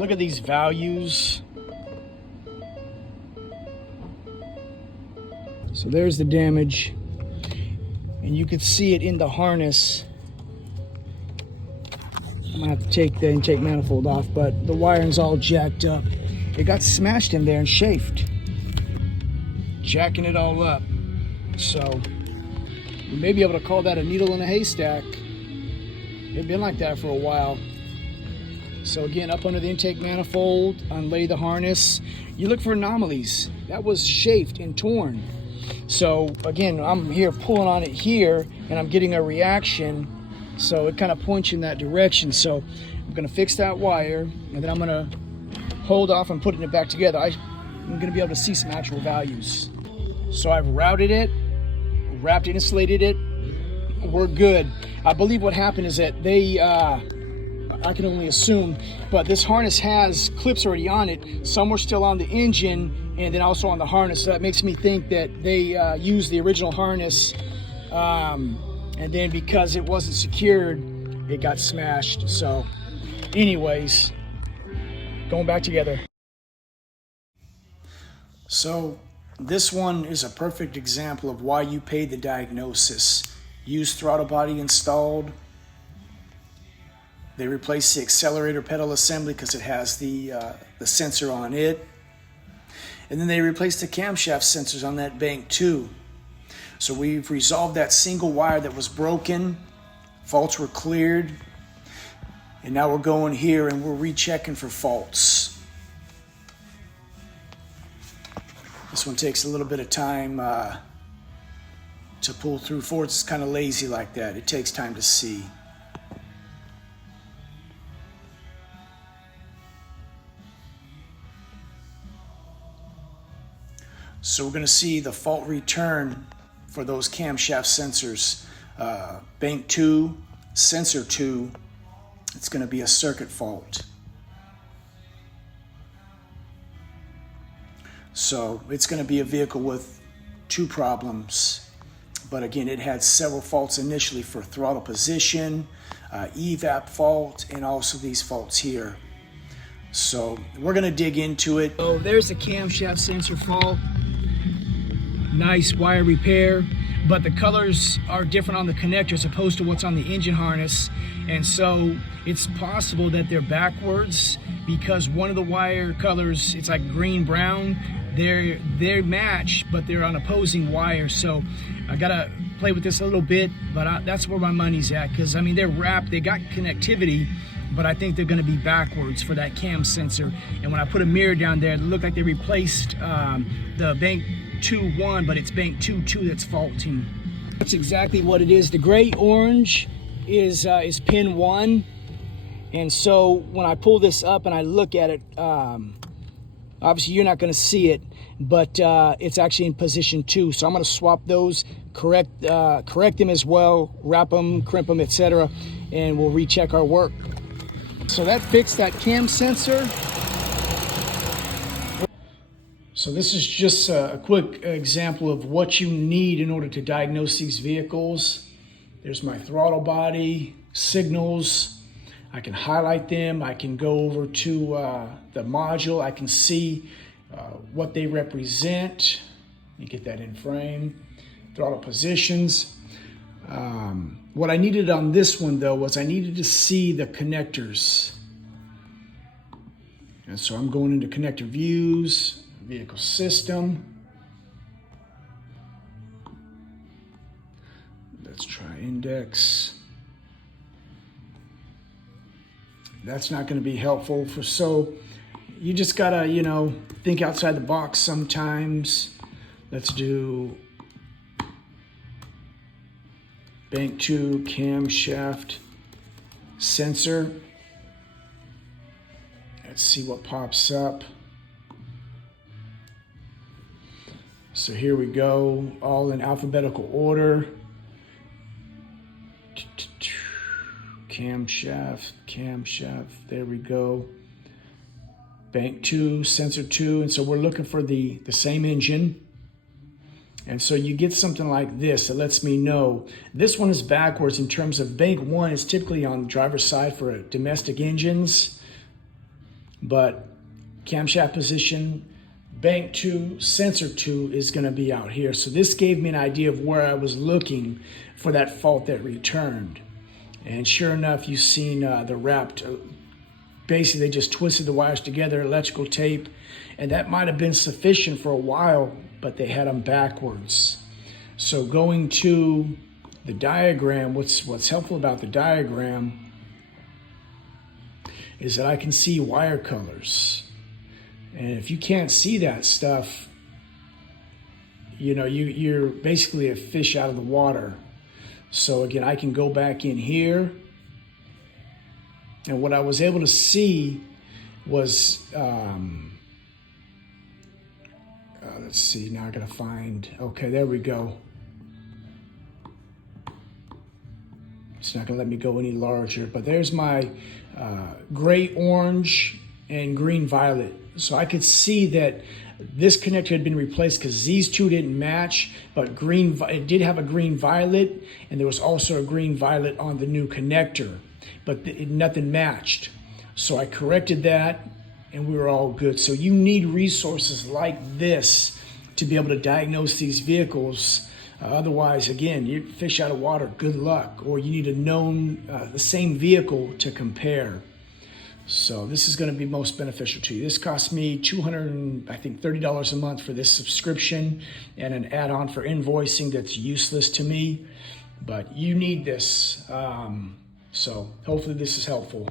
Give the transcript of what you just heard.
look at these values. So there's the damage, and you can see it in the harness. I'm gonna have to take the intake manifold off, but the wiring's all jacked up. It got smashed in there and chafed, jacking it all up. So you may be able to call that a needle in a haystack. It's been like that for a while. So again, up under the intake manifold, unlay the harness. You look for anomalies. That was chafed and torn. So again, I'm here pulling on it here, and I'm getting a reaction. So it kind of points in that direction. So I'm gonna fix that wire, and then I'm gonna hold off and putting it back together. I'm gonna be able to see some actual values. So I've routed it, wrapped it, insulated it. We're good. I believe what happened is that they, I can only assume, but this harness has clips already on it. Some were still on the engine and then also on the harness. So that makes me think that they used the original harness, and then because it wasn't secured, it got smashed. So anyways, going back together. So this one is a perfect example of why you paid the diagnosis. Used throttle body installed. They replaced the accelerator pedal assembly because it has the sensor on it. And then they replaced the camshaft sensors on that bank too. So we've resolved that single wire that was broken. Faults were cleared. And now we're going here and we're rechecking for faults. This one takes a little bit of time to pull through. Ford's kind of lazy like that. It takes time to see. So we're going to see the fault return for those camshaft sensors. Bank 2, sensor 2, it's going to be a circuit fault. So it's going to be a vehicle with 2 problems. But again, it had several faults initially for throttle position, evap fault, and also these faults here. So we're going to dig into it. Oh, there's the camshaft sensor fault. Nice wire repair, but the colors are different on the connector as opposed to what's on the engine harness. And so it's possible that they're backwards because one of the wire colors, it's like green brown. They're matched, but they're on opposing wires. So I gotta play with this a little bit, but that's where my money's at. Because I mean, they're wrapped, they got connectivity, but I think they're gonna be backwards for that cam sensor. And when I put a mirror down there, it looked like they replaced the bank 2-1, but it's bank 2-2 that's faulting. That's exactly what it is. The gray orange is pin 1. And so when I pull this up and I look at it, obviously you're not going to see it, but it's actually in position 2. So I'm going to swap those, correct them as well, wrap them, crimp them, etc., and we'll recheck our work. So that fixed that cam sensor. So this is just a quick example of what you need in order to diagnose these vehicles. There's my throttle body, signals. I can highlight them. I can go over to the module. I can see what they represent. You get that in frame. Throttle positions. What I needed on this one though was I needed to see the connectors. And so I'm going into connector views. Vehicle system. Let's try index. That's not going to be helpful for, so you just gotta, think outside the box sometimes. Let's do bank 2 camshaft sensor. Let's see what pops up. So here we go, all in alphabetical order. Camshaft, there we go. Bank 2, sensor 2, and so we're looking for the same engine. And so you get something like this that lets me know. This one is backwards in terms of bank 1 is typically on the driver's side for domestic engines. But camshaft position, bank 2, sensor 2 is going to be out here. So this gave me an idea of where I was looking for that fault that returned. And sure enough, you've seen the wrapped, basically they just twisted the wires together, electrical tape, and that might have been sufficient for a while, but they had them backwards. So going to the diagram, what's helpful about the diagram is that I can see wire colors. And if you can't see that stuff, you know, you're basically a fish out of the water. So again, I can go back in here, and what I was able to see was, let's see, now I gotta find, okay, there we go. It's not gonna let me go any larger, but there's my gray, orange, and green violet. So I could see that this connector had been replaced because these two didn't match, but it did have a green violet, and there was also a green violet on the new connector, but nothing matched. So I corrected that, and we were all good. So you need resources like this to be able to diagnose these vehicles. Otherwise, again, you fish out of water, good luck. Or you need a known, the same vehicle to compare. So this is going to be most beneficial to you. This cost me $230 a month for this subscription and an add-on for invoicing that's useless to me. But you need this. So hopefully this is helpful.